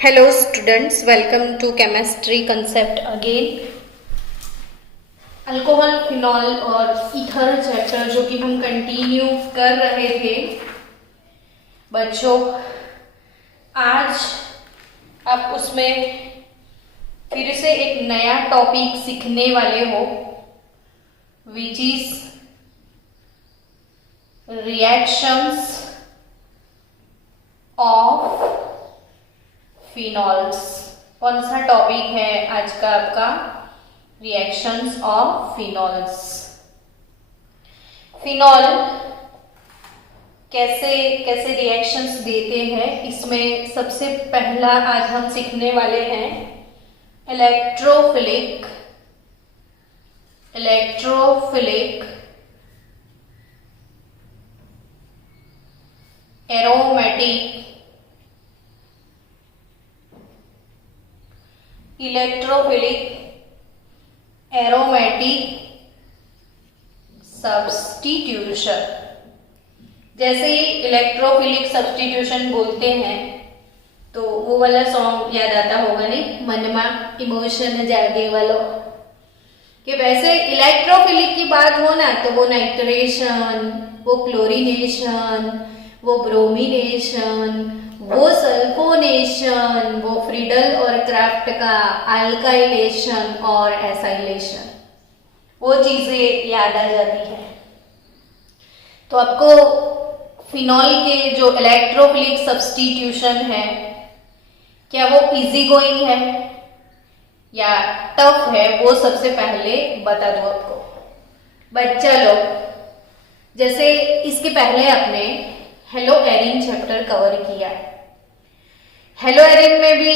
Hello students, welcome to chemistry concept again. Alcohol, phenol और ether chapter जो कि हम कंटिन्यू कर रहे थे बच्चों, आज आप उसमें फिर से एक नया टॉपिक सीखने वाले हो, which is reactions of phenols. कौन सा टॉपिक है आज का आपका? Reactions of phenols. फिनॉल कैसे कैसे रिएक्शंस देते हैं, इसमें सबसे पहला आज हम सीखने वाले हैं इलेक्ट्रोफिलिक एरोमेटिक सब्स्टिट्यूशन। जैसे ही इलेक्ट्रोफिलिक सब्स्टिट्यूशन बोलते हैं तो वो वाला सॉन्ग याद आता होगा नहीं, मनमा इमोशन जागे वालो। कि वैसे इलेक्ट्रोफिलिक की बात हो ना तो वो नाइट्रेशन, वो क्लोरीनेशन, वो ब्रोमिनेशन, वो सल्फोनेशन, वो फ्रीडल और क्राफ्ट का अल्काइलेशन और एसाइलेशन, वो चीजें याद आ जाती है। तो आपको फिनॉल के जो इलेक्ट्रोफिलिक सब्स्टिट्यूशन है, क्या वो इजी गोइंग है या टफ है, वो सबसे पहले बता दो आपको। बच्चा लोग, जैसे इसके पहले आपने हेलो एरिन चैप्टर कवर किया है। हेलो एरिन में भी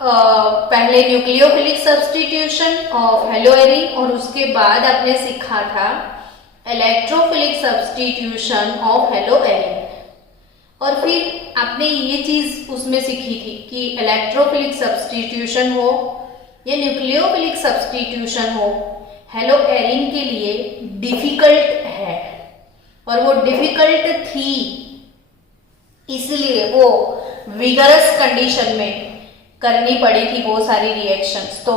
पहले nucleophilic substitution of hello Erin और उसके बाद आपने सीखा था electrophilic substitution of hello Erin. और फिर आपने ये चीज उसमें सीखी थी कि इलेक्ट्रोफिलिक सब्स्टिट्यूशन हो या न्यूक्लियोफिलिक सब्स्टिट्यूशन हो, हेलो एरिन के लिए डिफिकल्ट है और वो डिफिकल्ट थी, इसलिए वो विगरस कंडीशन में करनी पड़ी थी वो सारी रिएक्शंस। तो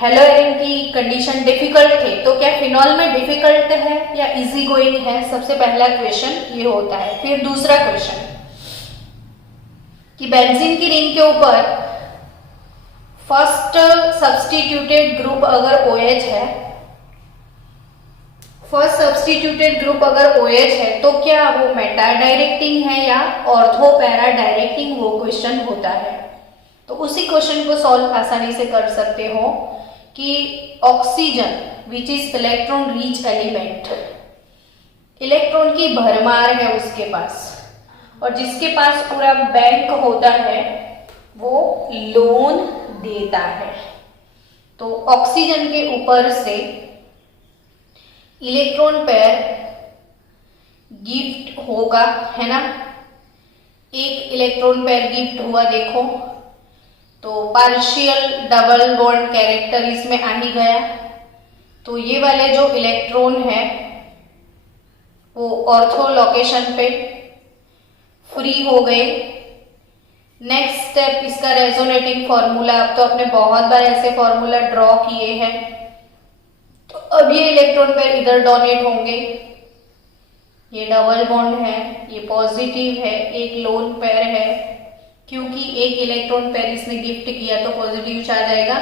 हेलो एरिन की कंडीशन डिफिकल्ट थे, तो क्या फिनॉल में डिफिकल्ट है या इजी गोइंग है? सबसे पहला क्वेश्चन ये होता है। फिर दूसरा क्वेश्चन कि बेंजीन की रिंग के ऊपर फर्स्ट सब्स्टिट्यूटेड ग्रुप अगर OH है, फर्स्ट सब्स्टिट्यूटेड ग्रुप अगर OH है तो क्या वो मेटा डायरेक्टिंग है या ऑर्थो पैरा डायरेक्टिंग, वो क्वेश्चन होता है। तो उसी क्वेश्चन को सॉल्व आसानी से कर सकते हो कि oxygen which is electron rich element, electron की भरमार है उसके पास, और जिसके पास पूरा बैंक होता है वो लोन देता है। तो ऑक्सीजन के ऊपर से इलेक्ट्रॉन पेयर गिफ्ट होगा, है ना। एक इलेक्ट्रॉन पेयर गिफ्ट हुआ, देखो तो पार्शियल डबल बॉन्ड कैरेक्टर इसमें आ ही गया। तो ये वाले जो इलेक्ट्रॉन है वो ऑर्थो लोकेशन पे फ्री हो गए। नेक्स्ट स्टेप इसका रेजोनेटिंग फॉर्मूला, अब तो आपने बहुत बार ऐसे फॉर्मूला ड्रॉ किए हैं। तो अब ये इलेक्ट्रॉन पेयर इधर डोनेट होंगे, ये डबल बॉन्ड है, ये पॉजिटिव है, एक लोन पेयर है, क्योंकि एक इलेक्ट्रॉन पेयर इसने गिफ्ट किया तो पॉजिटिव चार्ज आएगा।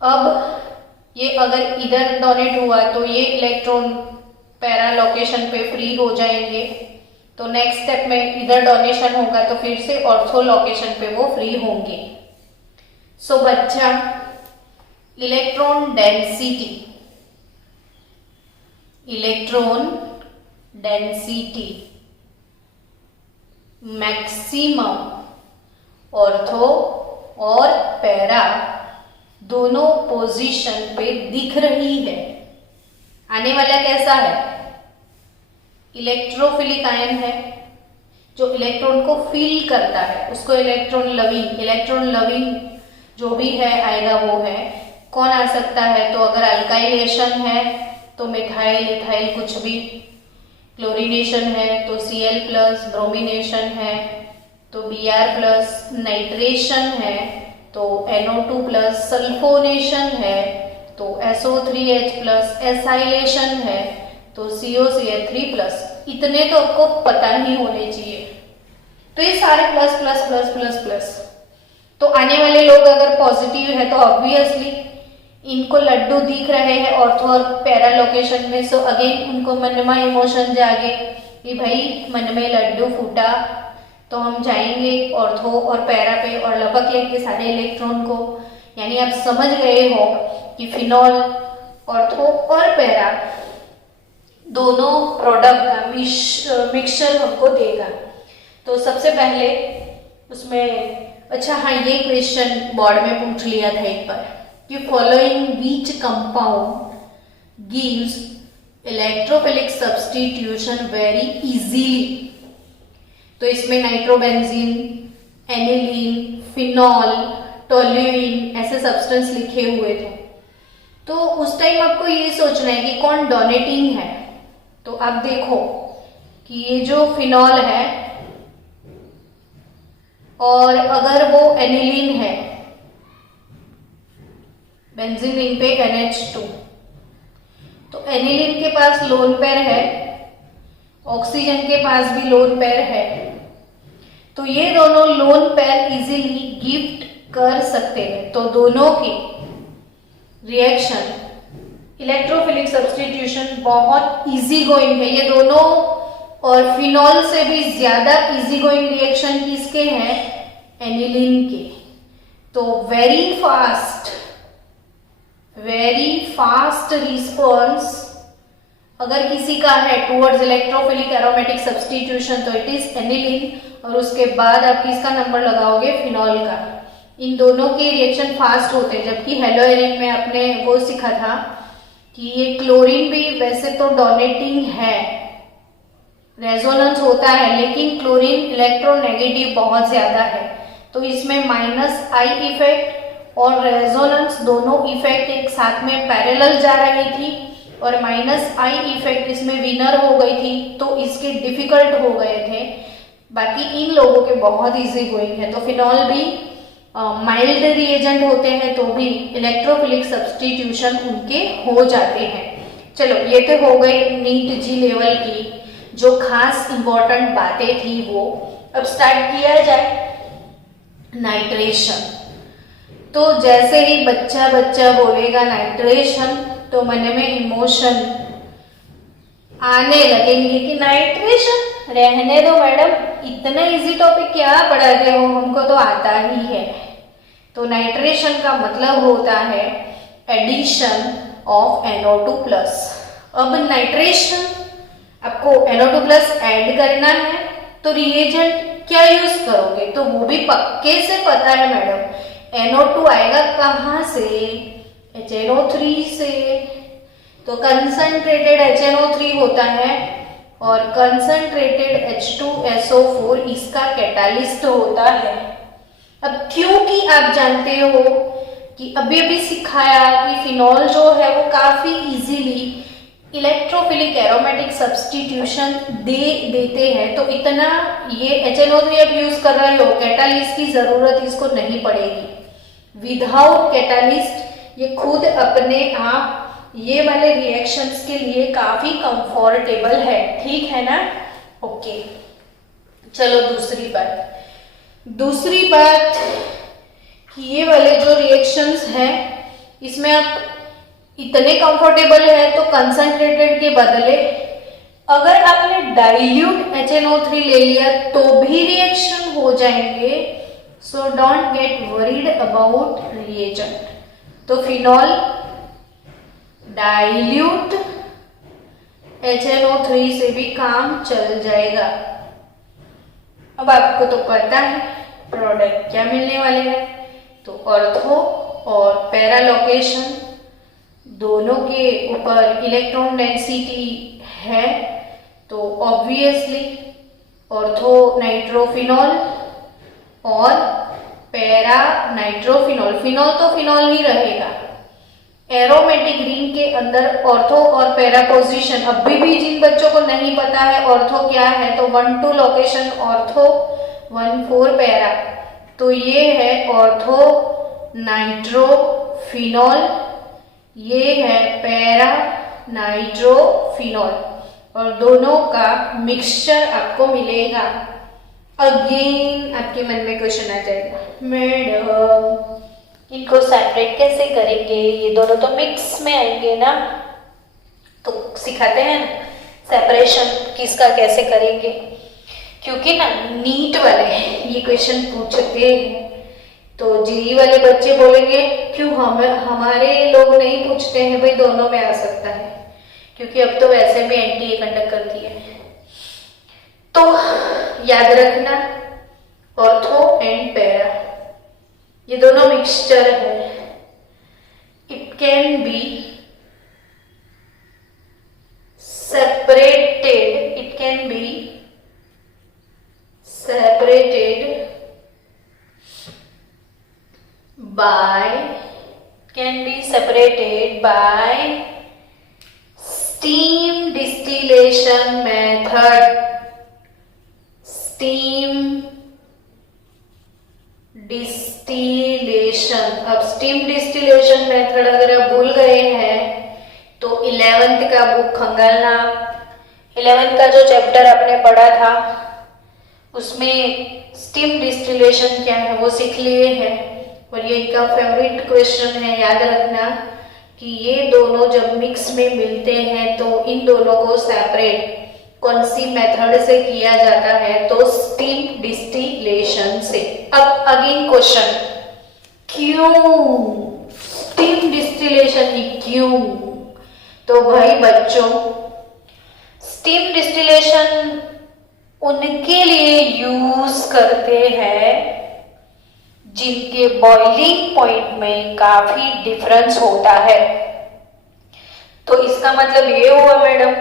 अब ये अगर इधर डोनेट हुआ तो ये इलेक्ट्रॉन पैरा लोकेशन पे फ्री हो जाएंगे। तो नेक्स्ट स्टेप में इधर डोनेशन होगा तो फिर से ऑर्थो लोकेशन पे वो फ्री होंगे। सो बच्चा, इलेक्ट्रॉन डेंसिटी मैक्सिमम ऑर्थो और पैरा दोनों पोजीशन पे दिख रही है। आने वाला कैसा है? इलेक्ट्रोफिलिक आयन है जो इलेक्ट्रॉन को फील करता है, उसको इलेक्ट्रॉन लविंग जो भी है आएगा वो है। कौन आ सकता है? तो अगर अल्काइलेशन है तो मिथाइल इथाइल कुछ भी, क्लोरीनेशन है तो Cl+, ब्रोमिनेशन है तो Br प्लस नाइट्रेशन है, तो NO2 प्लस सल्फोनेशन है, तो SO3H प्लस एसाइलेशन है, तो COCl3 प्लस। इतने तो आपको पता ही होने चाहिए। तो ये सारे plus plus plus plus plus. तो आने वाले लोग अगर पॉजिटिव है तो ऑब्वियसली इनको लड्डू दिख रहे हैं ऑर्थो और पैरा लोकेशन में, सो अगेन उनको मन में इमोशन जागे कि भाई मन में लड्डू फूटा, तो हम जाएंगे ऑर्थो और पैरा पे और लपक लेंगे सारे इलेक्ट्रॉन को। यानी आप समझ गए हो कि फिनॉल ऑर्थो और पैरा दोनों प्रोडक्ट का मिक्सचर हमको देगा। तो सबसे पहले उसमें, अच्छा हाँ, ये क्वेश्चन बोर्ड में पूछ लिया था एक बार कि following which compound gives electrophilic substitution very easily. तो इसमें नाइट्रोबेंजीन, एनिलीन, फिनॉल, टोल्यूइन ऐसे सब्सटेंस लिखे हुए थे। तो उस टाइम आपको ये सोचना है कि कौन डोनेटिंग है। तो आप देखो कि ये जो फिनॉल है और अगर वो एनिलीन है, बेंजीन रिंग पे NH2, तो एनिलीन के पास लोन पेयर है, ऑक्सीजन के पास भी लोन पेयर है, तो ये दोनों लोन पेयर इजीली गिफ्ट कर सकते हैं। तो दोनों की रिएक्शन इलेक्ट्रोफिलिक सब्स्टिट्यूशन बहुत इजी गोइंग है। ये दोनों और फिनॉल से भी ज्यादा इजी गोइंग रिएक्शन किसके हैं? एनिलीन के। तो वेरी फास्ट रिस्पॉन्स अगर किसी का है टुवर्ड्स इलेक्ट्रोफिलिक एरोमेटिक सब्स्टिट्यूशन तो इट इज एनिलीन, और उसके बाद आप किसका नंबर लगाओगे? फिनॉल का। इन दोनों के रिएक्शन फास्ट होते हैं, जबकि हेलोएरिन में आपने वो सीखा था कि ये क्लोरीन भी वैसे तो डोनेटिंग है, रेजोनेंस होता है, लेकिन क्लोरीन इलेक्ट्रोनेगेटिव बहुत ज्यादा है। तो इसमें -I इफेक्ट और रेजोनेंस दोनों इफेक्ट एक साथ में पैरेलल जा रही थी, और -I इफेक्ट इसमें विनर हो गई थी, तो इसके डिफिकल्ट हो गए थे। बाकी इन लोगों के बहुत इजी गोइंग है। तो फिनॉल भी माइल्ड रिएजेंट होते हैं तो भी इलेक्ट्रोफिलिक सब्स्टिट्यूशन उनके हो जाते हैं। चलो, ये तो हो गई नीट जी लेवल की जो खास इंपॉर्टेंट बातें थी वो। अब स्टार्ट किया जाए नाइट्रेशन। तो जैसे ही बच्चा बोलेगा नाइट्रेशन तो मन में इमोशन आने लगेंगे कि नाइट्रेशन रहने दो मैडम, इतना इजी टॉपिक क्या पढ़ाते हो, हमको तो आता ही है। तो नाइट्रेशन का मतलब होता है एडिशन ऑफ NO2 प्लस। अब नाइट्रेशन आपको NO2 प्लस ऐड करना है, तो रिएजेंट क्या यूज करोगे? तो वो भी पक्के से पता है मैडम, NO2 आएगा कहाँ से? HNO3 से। तो कंसंट्रेटेड HNO3 होता है और कंसंट्रेटेड H2SO4 इसका कैटालिस्ट होता है। अब क्योंकि आप जानते हो कि अभी सिखाया कि फिनॉल जो है वो काफी इजीली इलेक्ट्रोफिलिक एरोमेटिक सब्स्टिट्यूशन देते हैं, तो इतना ये HNO3 अब यूज कर रहे हो, कैटालिस्ट की जरूरत इसको नहीं पड़ेगी। विदाउट कैटालिस्ट ये खुद अपने आप ये वाले रिएक्शंस के लिए काफी कंफर्टेबल है, ठीक है ना? ओके, चलो दूसरी बात कि ये वाले जो रिएक्शंस हैं इसमें आप इतने कंफर्टेबल है तो कंसंट्रेटेड के बदले अगर आपने डाइल्यूट HNO3 ले लिया तो भी रिएक्शन हो जाएंगे। So don't get worried about reagent. तो फिनॉल डाइल्यूट HNO3 से भी काम चल जाएगा। अब आपको तो पता है प्रोडक्ट क्या मिलने वाले हैं। तो ऑर्थो और पैरा लोकेशन दोनों के ऊपर इलेक्ट्रॉन डेंसिटी है, तो ऑब्वियसली ऑर्थो नाइट्रोफिनॉल और पैरा नाइट्रोफिनॉल। फिनॉल तो फिनॉल ही रहेगा। एरोमेटिक रिंग के अंदर ऑर्थो और पैरा पोजीशन अभी भी जिन बच्चों को नहीं पता है ऑर्थो क्या है, तो 1-2 लोकेशन ऑर्थो, 1,4 पैरा, तो ये है ऑर्थो नाइट्रोफिनॉल, ये है पैरा नाइट्रोफिनॉल, और दोनों का मिक्सचर आपको मिलेगा। अगेन आपके मन में क्वेश्चन आ जाएगा, मैडम इनको सेपरेट कैसे करेंगे, ये दोनों तो मिक्स में आएंगे ना, तो सिखाते हैं सेपरेशन किसका कैसे करेंगे, क्योंकि ना नीट वाले ये क्वेश्चन पूछते हैं, तो जीई वाले बच्चे बोलेंगे क्यों हमारे लोग नहीं पूछते हैं, भाई दोनों में आ सकता है, क्योंकि अब तो वैसे भी एनटीए कंडक्ट करती है। तो याद रखना ऑर्थो एंड पैरा ये दोनों मिक्सचर है। It can be separated, it can be separated by steam distillation method, steam distillation। अब steam distillation method अगर आप भूल गए हैं तो 11th का बुक खंगालना, 11th का जो चैप्टर आपने पढ़ा था उसमें स्टीम डिस्टिलेशन क्या है वो सीख लिए हैं, और ये इनका फेवरेट क्वेश्चन है। याद रखना कि ये दोनों जब मिक्स में मिलते हैं तो इन दोनों को सेपरेट कौन सी मेथड से किया जाता है, तो स्टीम डिस्टिलेशन से। अब अगेन क्वेश्चन, क्यों स्टीम डिस्टिलेशन ही क्यों? तो भाई बच्चों स्टीम डिस्टिलेशन उनके लिए यूज करते हैं जिनके बॉइलिंग पॉइंट में काफी डिफरेंस होता है। तो इसका मतलब ये हुआ मैडम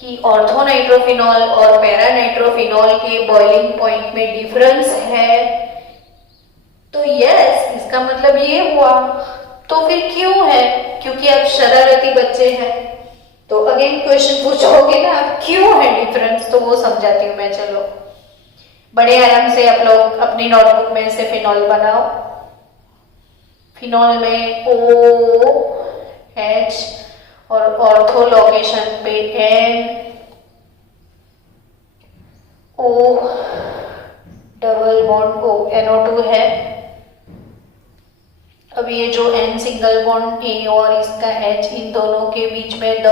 कि ऑर्थो नाइट्रोफिनॉल और पैरा नाइट्रोफिनॉल के बॉइलिंग पॉइंट में डिफरेंस है, तो यस इसका मतलब ये हुआ। तो फिर क्यों है? क्योंकि आप शरारती बच्चे हैं, तो अगेन क्वेश्चन पूछोगे ना क्यों है डिफरेंस, तो वो समझाती हूँ मैं। चलो बड़े आराम से आप लोग अपनी नोटबुक में से फिनॉल बनाओ। फिनॉल में OH और ऑर्थो लोकेशन पे NO double bond O NO2 है। अब ये जो N सिंगल बॉन्ड A और इसका H, इन दोनों के बीच में द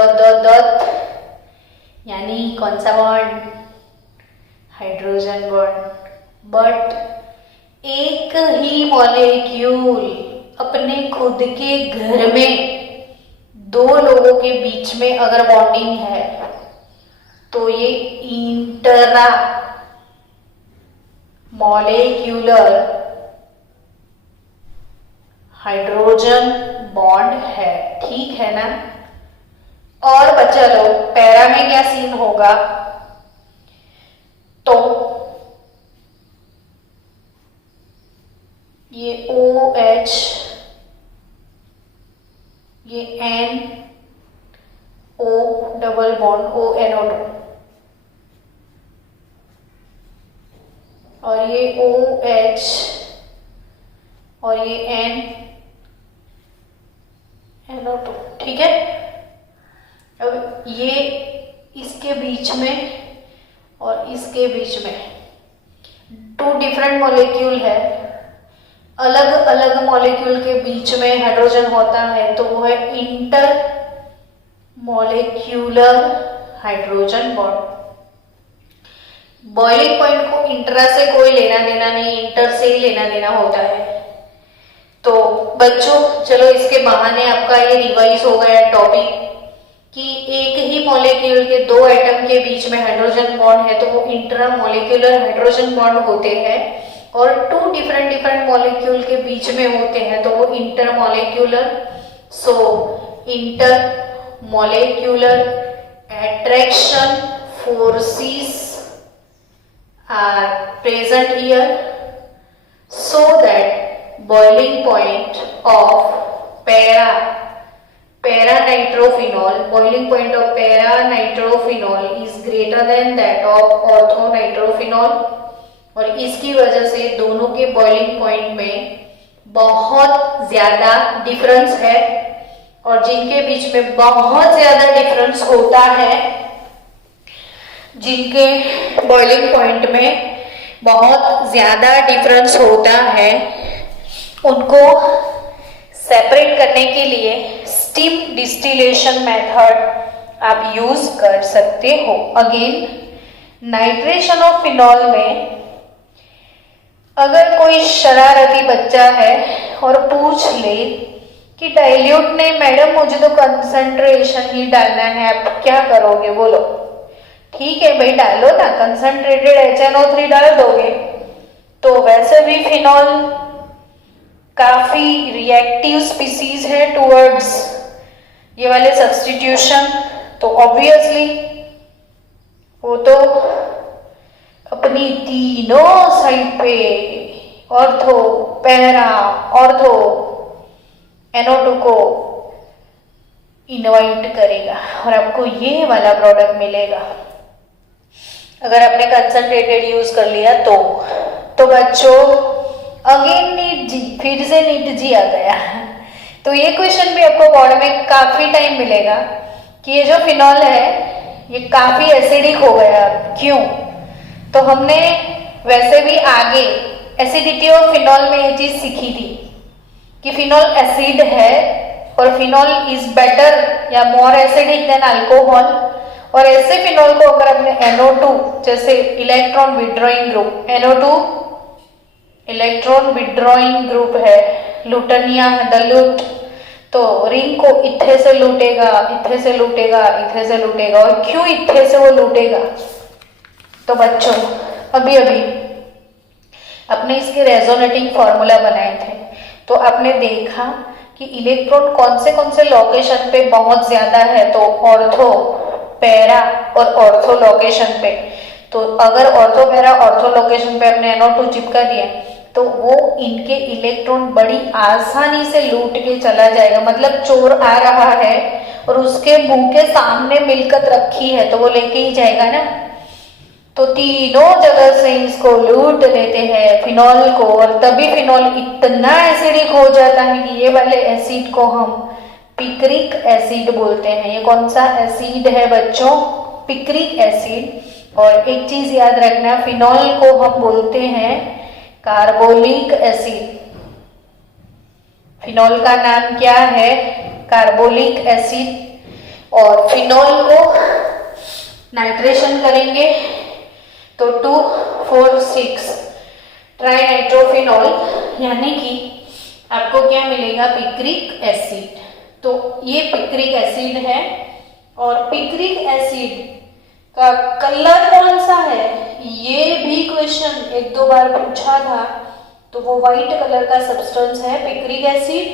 यानी कौन सा बॉन्ड? Hydrogen bond. बट एक ही मॉलिक्यूल अपने खुद के घर में दो लोगों के बीच में अगर बॉन्डिंग है तो ये इंट्रा मॉलिक्यूलर हाइड्रोजन बॉन्ड है, ठीक है ना। और बच्चा लोग पैरा में क्या सीन होगा, तो ये OH, ये NO double bond O NO2 और ये OH और ये NO2, ठीक है। अब ये इसके बीच में और इसके बीच में टू डिफरेंट मॉलिक्यूल है, अलग अलग मॉलिक्यूल के बीच में हाइड्रोजन होता है, तो वो है inter molecular hydrogen bond. Boiling point को इंट्रा से कोई लेना देना नहीं, इंटर से ही लेना देना होता है। तो बच्चों चलो इसके बहाने आपका ये रिवाइज हो गया टॉपिक कि एक ही मॉलिक्यूल के दो एटम के बीच में हाइड्रोजन बॉन्ड है तो वो इंट्रा मॉलिक्यूलर हाइड्रोजन बॉन्ड होते हैं, और टू डिफरेंट मॉलिक्यूल के बीच में होते हैं तो वो intermolecular. So intermolecular attraction forces are present here so that boiling point of para-nitrophenol, boiling point of para-nitrophenol is greater than that of ortho-nitrophenol, और इसकी वजह से दोनों के बॉइलिंग पॉइंट में बहुत ज्यादा डिफरेंस है, और जिनके बीच में बहुत ज्यादा डिफरेंस होता है, जिनके बॉइलिंग पॉइंट में बहुत ज्यादा डिफरेंस होता है, उनको सेपरेट करने के लिए स्टीम डिस्टिलेशन मेथड आप यूज कर सकते हो। अगेन, नाइट्रेशन ऑफ फिनॉल में अगर कोई शरारती बच्चा है और पूछ ले कि डाइल्यूट ने मैडम मुझे तो कंसंट्रेशन ही डालना है, आप क्या करोगे बोलो? ठीक है भाई, डालो ना, कंसंट्रेटेड HNO3 डाल दोगे। तो वैसे भी फिनॉल काफी रिएक्टिव स्पीसीज है टुवर्ड्स ये वाले सब्स्टिट्यूशन, तो ऑब्वियसली वो तो अपनी तीनों साइड पे ऑर्थो, पैरा, ऑर्थो, NO2 को इनवाइट करेगा और आपको ये वाला प्रोडक्ट मिलेगा। अगर आपने कंसंट्रेटेड यूज कर लिया तो बच्चों अगेन नीट जी, फिर से नीट जी आ गया। तो ये क्वेश्चन भी आपको बोर्ड में काफी टाइम मिलेगा कि ये जो फिनॉल है ये काफी एसिडिक हो गया, क्यों? तो हमने वैसे भी आगे एसिडिटी ऑफ फिनॉल में ये चीज सीखी थी कि फिनॉल एसिड है और फिनॉल इज बेटर या मोर एसिडिक देन अल्कोहल। और ऐसे फिनॉल को अगर अपने NO2 जैसे electron withdrawing group, NO2 electron withdrawing group है, लुटनिया है दलूट, तो रिंग को इत्थे से लूटेगा, इत्थे से लूटेगा, इत्थे से लूटेगा। और क्यों इत्थे से वो लूटेगा? तो बच्चों अभी अपने इसके रेजोनेटिंग फॉर्मूला बनाए थे, तो आपने देखा कि इलेक्ट्रॉन कौन से लोकेशन पे बहुत ज्यादा है, तो ऑर्थो, पैरा और ऑर्थो लोकेशन पे। तो अगर ऑर्थो, पैरा, ऑर्थो लोकेशन पे अपने NO2 चिपका दिया तो वो इनके इलेक्ट्रॉन बड़ी आसानी से लूट के चला जाएगा। मतलब चोर आ रहा है और उसके मुंह के सामने मिलकत रखी है तो वो लेके ही जाएगा ना। तो तीनों जगह से इसको लूट लेते हैं फिनॉल को, और तभी फिनॉल इतना एसिडिक हो जाता है कि ये वाले एसिड को हम पिक्रिक एसिड बोलते हैं। ये कौन सा एसिड है बच्चों? Picric acid. और एक चीज याद रखना, फिनॉल को हम बोलते हैं कार्बोलिक एसिड। फिनॉल का नाम क्या है? Carbolic acid. और फिनॉल को नाइट्रेशन करेंगे तो 2,4,6 ट्राई नाइट्रोफिनॉल, यानी कि आपको क्या मिलेगा? Picric acid. तो ये पिक्रिक एसिड है। और पिक्रिक एसिड का कलर कौन सा है? ये भी क्वेश्चन एक दो बार पूछा था। तो वो व्हाइट कलर का सब्सटेंस है पिक्रिक एसिड।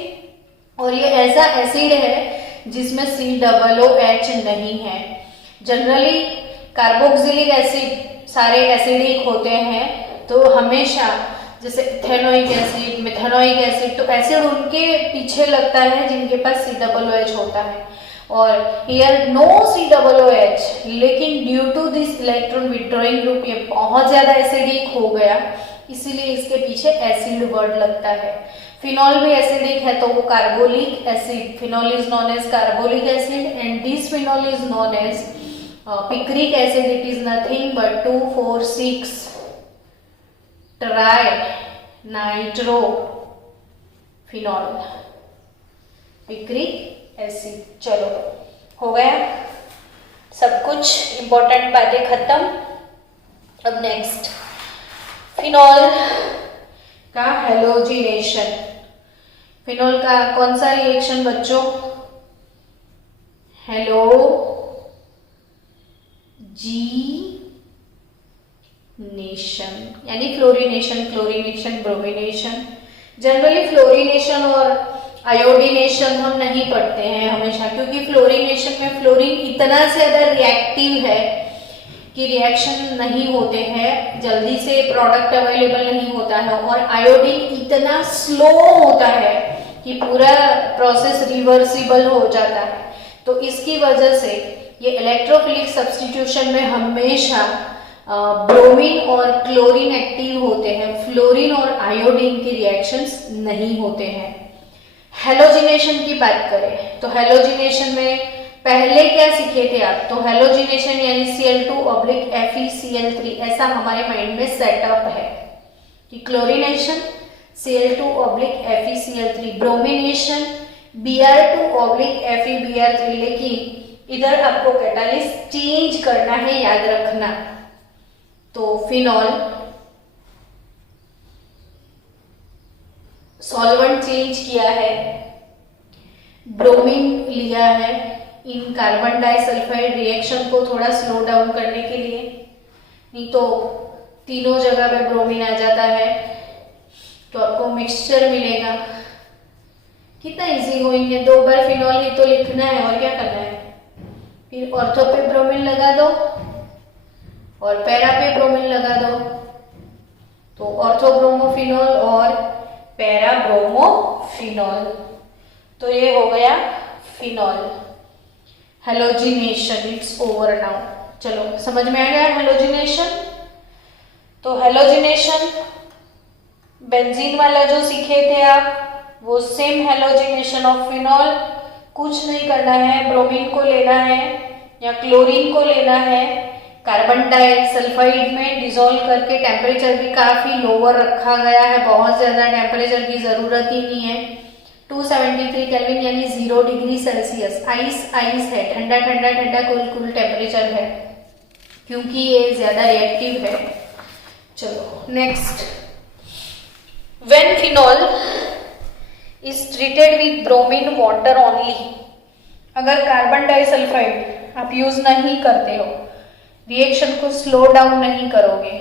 और ये ऐसा एसिड है जिसमें COOH नहीं है। जनरली कार्बोक्सिलिक एसिड सारे एसिडिक होते हैं, तो हमेशा जैसे इथेनोइक एसिड, मिथेनोइक एसिड, तो एसिड उनके पीछे लगता है जिनके पास COOH होता है। और हियर नो COOH, लेकिन due to this electron withdrawing group ये बहुत ज्यादा एसिडिक हो गया, इसीलिए इसके पीछे एसिड वर्ड लगता है। फिनॉल भी एसिडिक है तो वो carbolic acid, phenol is known as carbolic acid and this phenol is known as picric acid. It is nothing but 2,4,6 trinitrophenol, picric acid. चलो हो गया सब कुछ, इंपॉर्टेंट बातें खत्म। अब नेक्स्ट फिनॉल का हेलोजिनेशन। फिनॉल का कौन सा रिएक्शन बच्चों? हेलो नेशन, यानी fluorination, chlorination, bromination. Generally fluorination और आयोडीनेशन हम नहीं पढ़ते हैं हमेशा, क्योंकि फ्लोरिनेशन में फ्लोरीन इतना ज्यादा रिएक्टिव है कि रिएक्शन नहीं होते हैं, जल्दी से प्रोडक्ट अवेलेबल नहीं होता है। और आयोडीन इतना स्लो होता है कि पूरा प्रोसेस रिवर्सिबल हो जाता है। तो इसकी वजह से ये इलेक्ट्रोफिलिक सब्स्टिट्यूशन में हमेशा ब्रोमीन और क्लोरीन एक्टिव होते हैं, फ्लोरीन और आयोडीन की रिएक्शंस नहीं होते हैं। हेलोजिनेशन की बात करें तो हेलोजिनेशन में पहले क्या सीखे थे आप, तो हेलोजिनेशन यानी Cl2/FeCl3, ऐसा हमारे माइंड में सेटअप है कि क्लोरीनेशन Cl2/FeCl3, ब्रोमिनेशन Br2/FeBr3, लेकिन इधर आपको कैटालिस्ट चेंज करना है, याद रखना। तो फिनॉल सॉल्वेंट चेंज किया है, ब्रोमीन लिया है इन कार्बन डाइसल्फाइड रिएक्शन को थोड़ा स्लो डाउन करने के लिए, नहीं तो तीनों जगह पे ब्रोमीन आ जाता है तो आपको मिक्सचर मिलेगा। कितना इजी गोइंग है, 2 बार फिनॉल ही तो लिखना है और क्या करना है। फिर ऑर्थो पे ब्रोमीन लगा दो और पैरा पे ब्रोमीन लगा दो, तो ऑर्थो ब्रोमोफिनॉल और पैरा ब्रोमोफिनॉल, तो ये हो गया phenol. Halogenation it's over now. चलो समझ में आ गया हेलोजिनेशन। तो हेलोजिनेशन बेंजीन वाला जो सीखे थे आप, वो सेम हेलोजिनेशन ऑफ फिनॉल। कुछ नहीं करना है, ब्रोमीन को लेना है या क्लोरीन को लेना है, कार्बन डाइसल्फाइड में डिसॉल्व करके, टेम्परेचर भी काफी लोअर रखा गया है, बहुत ज्यादा टेम्परेचर की जरूरत ही नहीं है। 273 केल्विन यानी 0 डिग्री सेल्सियस। आइस है, ठंडा ठंडा ठंडा कूल टेम्परेचर है, क्योंकि ये ज्यादा रिएक्टिव है। चलो next, when phenol is treated with bromine water only, अगर कार्बन डाइसल्फाइड आप यूज नहीं करते हो, रिएक्शन को स्लो डाउन नहीं करोगे,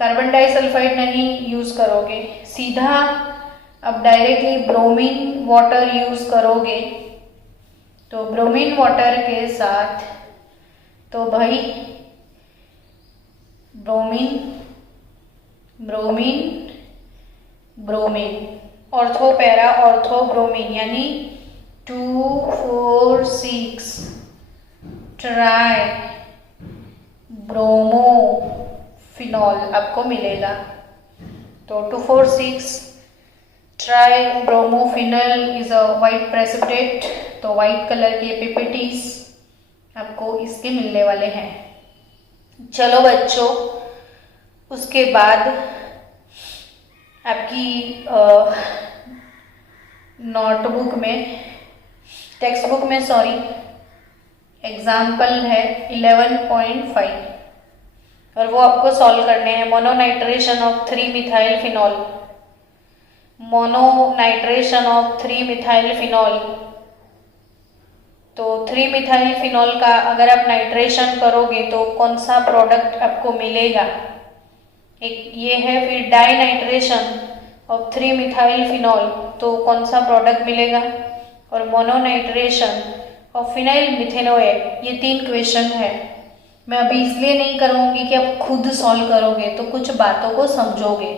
कार्बन डाइसल्फाइड नहीं यूज करोगे, सीधा अब डायरेक्टली ब्रोमीन वाटर यूज करोगे, तो ब्रोमीन वाटर के साथ तो भाई bromine bromine bromine, ortho para ortho bromine यानी 2,4,6 ट्राई ब्रोमोफिनॉल आपको मिलेगा। तो 2,4,6 try bromophenol is a white precipitate, तो वाइट कलर के पीपीटीज आपको इसके मिलने वाले हैं। चलो बच्चों, उसके बाद आपकी नोटबुक में, टेक्स्ट बुक में सॉरी, एग्जाम्पल है 11.5 और वो आपको सॉल्व करने हैं। Mononitration of 3 methyl phenol, mononitration of 3 methyl phenol. तो 3 मिथाइल फिनॉल का अगर आप नाइट्रेशन करोगे तो कौन सा प्रोडक्ट आपको मिलेगा, एक ये है। फिर dinitration of 3 methyl phenol, तो कौन सा प्रोडक्ट मिलेगा, और मोनोनाइट्रेशन ऑफ फिनाइल मिथेनोएट। ये 3 क्वेश्चन है। मैं अभी इसलिए नहीं करूँगी कि आप खुद सॉल्व करोगे तो कुछ बातों को समझोगे।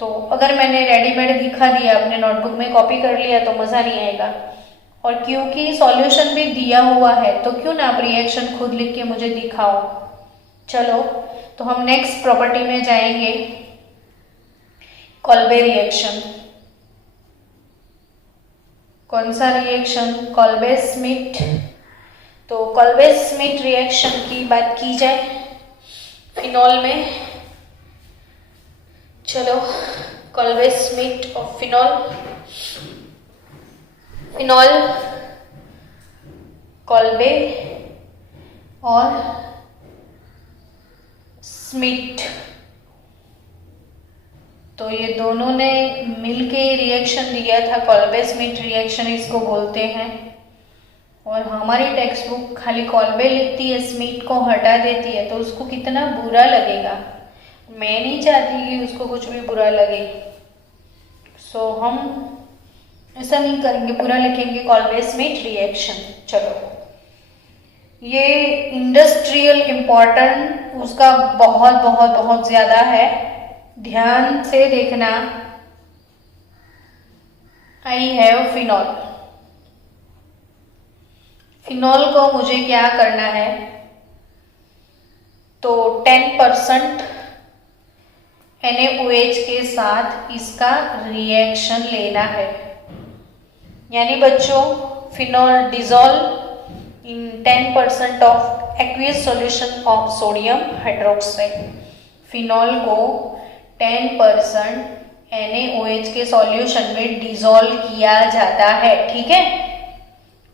तो अगर मैंने रेडीमेड दिखा दिया, अपने नोटबुक में कॉपी कर लिया तो मज़ा नहीं आएगा, और क्योंकि सॉल्यूशन भी दिया हुआ है तो क्यों ना आप रिएक्शन खुद लिख के मुझे दिखाओ। चलो तो हम नेक्स्ट प्रॉपर्टी में जाएंगे, कॉल्बे रिएक्शन। कौन सा रिएक्शन, कॉल्बे स्मिट। तो कॉल्बे स्मिट रिएक्शन की बात की जाए फिनॉल में, चलो Kolbe Schmitt of phenol, phenol, Kolbe और स्मिट, तो ये दोनों ने मिलके रिएक्शन दिया था, कॉल्बे स्मिट रिएक्शन इसको बोलते हैं। और हमारी टेक्स्ट बुक खाली कॉल्बे लिखती है, स्मिट को हटा देती है, तो उसको कितना बुरा लगेगा। मैं नहीं चाहती कि उसको कुछ भी बुरा लगे, सो हम ऐसा नहीं करेंगे, पूरा लिखेंगे कॉल्बे स्मिट रिएक्शन। चलो, ये इंडस्ट्रियल इम्पोर्टेंट उसका बहुत बहुत बहुत ज़्यादा है, ध्यान से देखना। आई हैव फिनॉल, फिनॉल को मुझे क्या करना है, तो 10% NaOH के साथ इसका रिएक्शन लेना है, यानी बच्चों phenol dissolve in 10% of aqueous solution of sodium hydroxide. Phenol को 10% NaOH के सॉल्यूशन में डिजोल्व किया जाता है, ठीक है।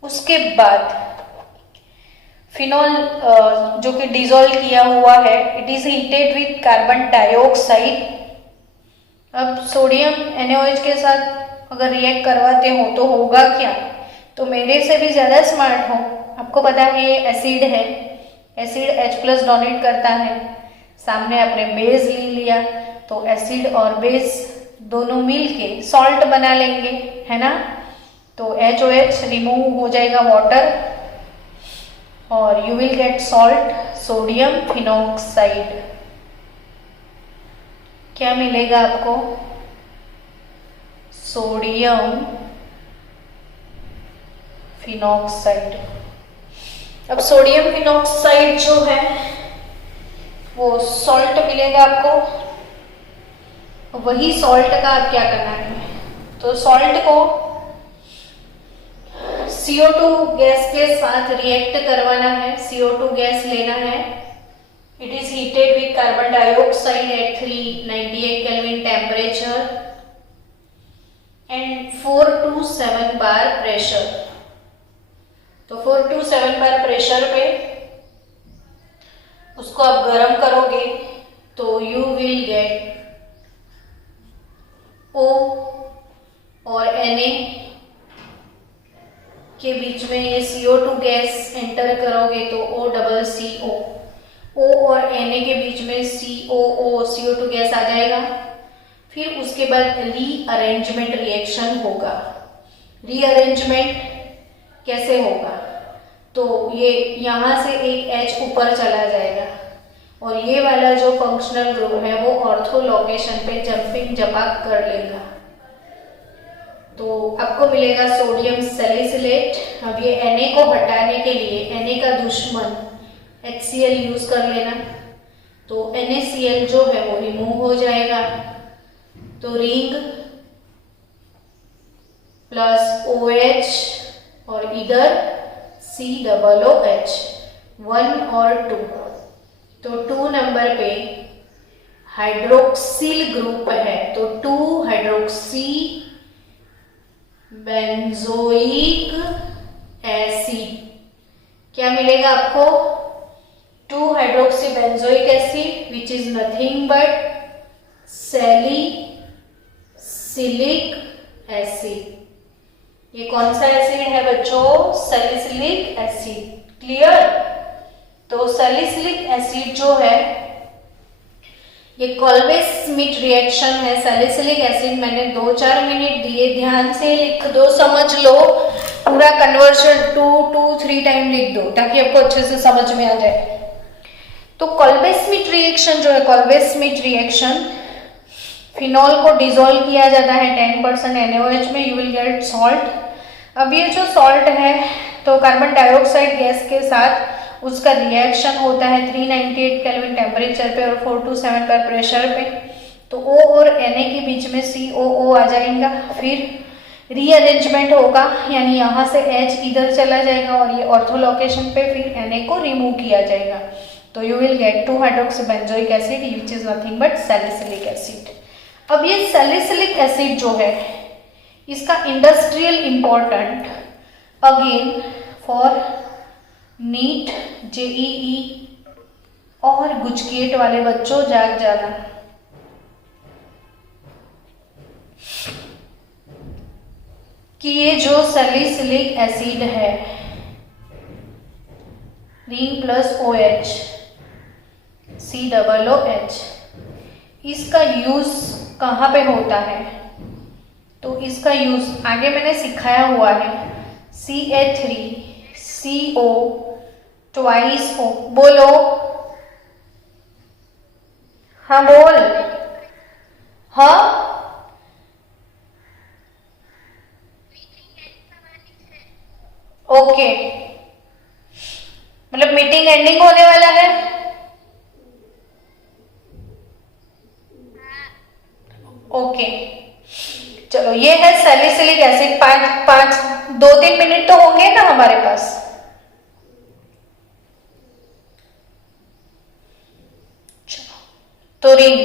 उसके बाद फिनॉल जो कि डिजोल्व किया हुआ है, it is heated with carbon dioxide. अब सोडियम NaOH के साथ अगर रिएक्ट करवाते हो तो होगा क्या, तो मेरे से भी ज़्यादा स्मार्ट हो, आपको पता है ये एसिड है, एसिड H+ डोनेट करता है, सामने आपने बेस ले लिया तो एसिड और बेस दोनों मिलके सॉल्ट बना लेंगे, है ना। तो HOH रिमूव हो जाएगा वाटर और you will gate salt sodium phenoxide. क्या मिलेगा आपको, सोडियम फिनॉक्साइड। अब सोडियम फिनॉक्साइड जो है वो सॉल्ट मिलेगा आपको, वही सॉल्ट का आप क्या करना है, तो सॉल्ट को CO2 गैस के साथ रिएक्ट करवाना है, CO2 गैस लेना है। It is heated with carbon dioxide eight 398 kelvin temperature and 4 to 7 bar pressure. तो 4 to 7 बार प्रेशर पे उसको आप गर्म करोगे तो यू विल गेट O और Na के बीच में ये CO2 गैस एंटर करोगे तो OCCO, O और Na के बीच में COO CO2 गैस आ जाएगा। फिर उसके बाद रीअरेंजमेंट रिएक्शन होगा। रीअरेंजमेंट कैसे होगा, तो ये यहाँ से एक H ऊपर चला जाएगा और ये वाला जो फंक्शनल ग्रुप है वो ऑर्थो लोकेशन पे जंपिंग जपाक कर लेगा, तो आपको मिलेगा सोडियम सैलिसिलेट। अब ये Na को हटाने के लिए Na का दुश्मन HCl यूज कर लेना, तो NaCl जो है वो रिमूव हो जाएगा, तो रिंग प्लस OH और इधर COOH 1 और 2, तो 2 नंबर पे हाइड्रोक्सिल ग्रुप है, तो 2 हाइड्रोक्सी बेंजोइक एसिड। क्या मिलेगा आपको, 2 hydroxy benzoic acid which is nothing but salicylic acid. ये कौन सा एसिड है बच्चों, सैलिसिलिक एसिड। क्लियर। तो सैलिसिलिक एसिड जो है ये कॉल्वे स्मिथ रिएक्शन है। सैलिसिलिक एसिड मैंने 2-4 मिनट दिए, ध्यान से लिख दो, समझ लो, पूरा कन्वर्जन 2-3 टाइम लिख दो ताकि आपको अच्छे से समझ में आ जाए। तो कॉल्वे स्मिथ रिएक्शन जो है, कॉल्वे स्मिथ रिएक्शन, फिनॉल को डिसॉल्व किया जाता है 10% NaOH में, यू विल गेट सॉल्ट। अब ये जो सॉल्ट है तो कार्बन डाइऑक्साइड गैस के साथ उसका रिएक्शन होता है 398 केल्विन टेम्परेचर पे और 4 to 7 बार प्रेशर पे, तो O और Na के बीच में COO आ जाएगा। फिर रीअरेंजमेंट होगा, यानी यहाँ से H इधर चला जाएगा और ये ऑर्थो लोकेशन पे फिर Na को रिमूव किया जाएगा, तो you will get 2 hydroxy benzoic acid which is nothing but salicylic acid. अब ये सैलिसिलिक एसिड जो है इसका industrial important again for NEET JEE और गुजकेट वाले बच्चों जाग जाना। कि ये जो सैलिसिलिक एसिड है रिंग प्लस OH COOH, इसका यूज कहाँ पे होता है, तो इसका यूज आगे मैंने सिखाया हुआ है। CH3CO ट्वाइस O, बोलो, हाँ बोल, हाँ ओके, मतलब मीटिंग एंडिंग होने वाला है। ओके, चलो ये है सैलिसिलिक एसिड। 2-3 मिनट तो होंगे ना हमारे पास। चलो, तो रिंग,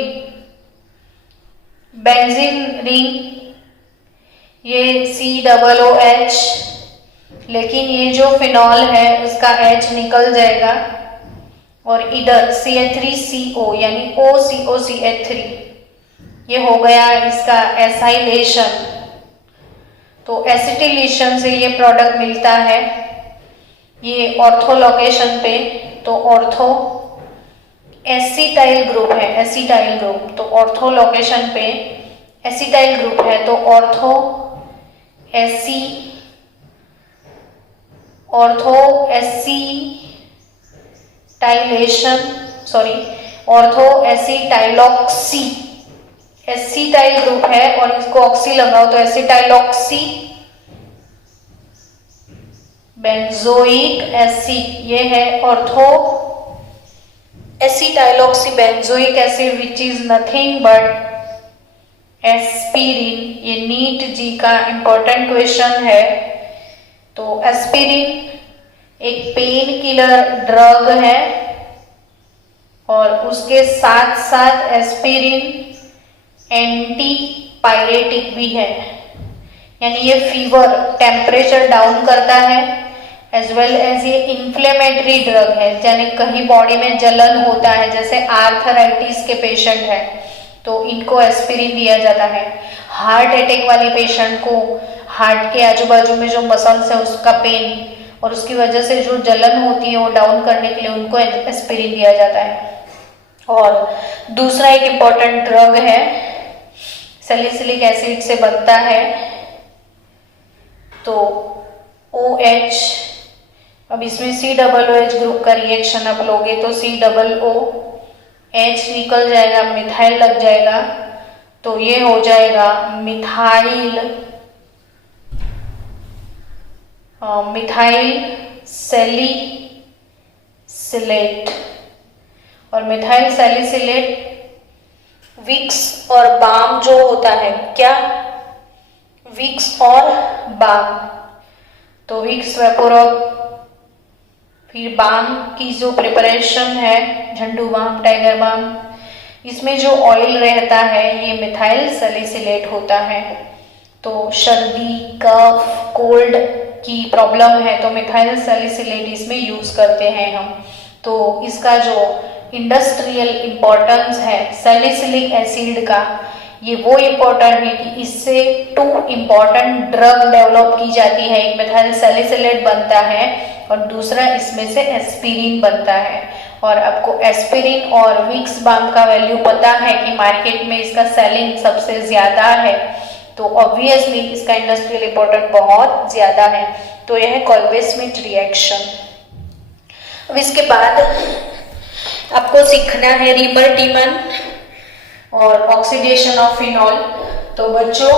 बेंजीन रिंग, ये COOH, लेकिन ये जो फिनॉल है उसका H निकल जाएगा और इधर CH3CO यानी OCOCH3, ये हो गया इसका एसाइलेशन। तो एसिटिलेशन से ये प्रोडक्ट मिलता है ये ऑर्थो लोकेशन पे, तो ऑर्थो एसिटाइल ग्रुप है, एसिटाइल ग्रुप, तो ऑर्थो लोकेशन पे एसिटाइल ग्रुप है, तो ortho acetylation, sorry, ortho acetyloxy, acetyl group है और इसको ऑक्सी लगाओ तो एसिटाइलॉक्सी बेंजोइक एसिड, ये है ortho acetyloxy benzoic acid, which is nothing but aspirin. ये नीट जी का इंपॉर्टेंट क्वेश्चन है। तो एस्पिरिन एक पेन किलर ड्रग है और उसके साथ साथ एस्पिरिन एंटी पायरेटिक भी है, यानी ये फीवर, टेम्परेचर डाउन करता है, एज वेल एज ये इंफ्लेमेटरी ड्रग है, यानी कहीं बॉडी में जलन होता है, जैसे आर्थराइटिस के पेशेंट है तो इनको एस्पिरिन दिया जाता है। हार्ट अटैक वाले पेशेंट को हार्ट के आजू बाजू में जो मसल्स है उसका पेन और उसकी वजह से जो जलन होती है वो डाउन करने के लिए उनको एस्पिरिन दिया जाता है। और दूसरा एक इम्पॉर्टेंट ड्रग है, सैलिसिलिक एसिड से बनता है, तो OH, अब इसमें COOH ग्रुप का रिएक्शन आप लोगे तो COOH निकल जाएगा, मिथाइल लग जाएगा, तो ये हो जाएगा मिथाइल सैलिसिलेट। और मिथाइल सैलिसिलेट विक्स और बाम जो होता है, क्या, विक्स और बाम, तो विक्स वेपोरॉब, फिर बाम की जो प्रिपरेशन है, झंडू बाम, टाइगर बाम, इसमें जो ऑयल रहता है ये मिथाइल सैलिसिलेट होता है। तो सर्दी, कफ, कोल्ड की प्रॉब्लम है तो मिथाइल सैलिसिलेट इसमें यूज करते हैं हम। तो इसका जो इंडस्ट्रियल इम्पोर्टेंस है सैलिसिलिक एसिड का, ये वो इम्पोर्टेंट है कि इससे 2 इम्पोर्टेंट ड्रग डेवलप की जाती है, एक मिथाइल सैलिसिलेट बनता है और दूसरा इसमें से एस्पिरिन बनता है। और आपको एस्पिरिन और विक्स बाम का वैल्यू पता है कि मार्केट में इसका सेलिंग सबसे ज्यादा है, तो ऑब्वियसली इसका इंडस्ट्रियल इम्पोर्टेंट बहुत ज्यादा है। तो यह है कोल्बे स्मिथ रिएक्शन। अब इसके बाद आपको सीखना है रीबर टीमन और ऑक्सीडेशन ऑफ फिनॉल। तो बच्चों